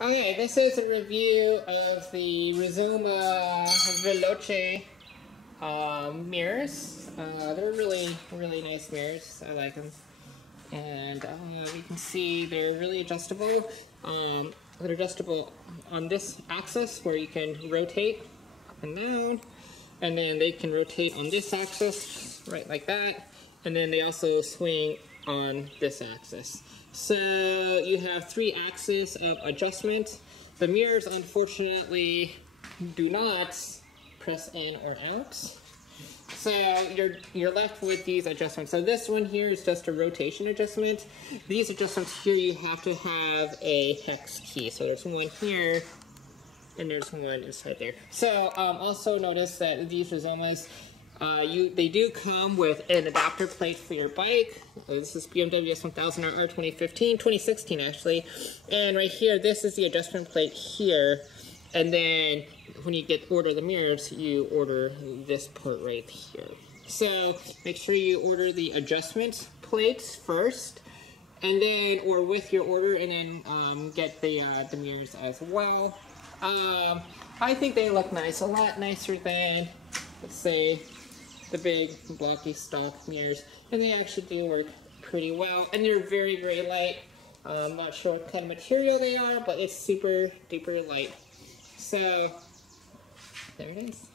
Okay, this is a review of the Rizoma Veloce mirrors. They're really nice mirrors. I like them. And you can see they're really adjustable. They're adjustable on this axis where you can rotate up and down. And then they can rotate on this axis, right like that. And then they also swing on this axis. So you have 3 axes of adjustment. The mirrors, unfortunately, do not press in or out. So you're left with these adjustments. So this one here is just a rotation adjustment. These adjustments here, you have to have a hex key. So there's one here, and there's one inside there. So also notice that these Rizomas, they do come with an adapter plate for your bike. This is BMW S1000RR 2016 actually. And right here, this is the adjustment plate here. And then when you order the mirrors, you order this part right here. So make sure you order the adjustment plates first, and then, or with your order, and then get the mirrors as well. I think they look nice, a lot nicer than, let's say, the big blocky stock mirrors, and they actually do work pretty well, and they're very light. I'm not sure what kind of material they are, but it's super duper light. So there it is.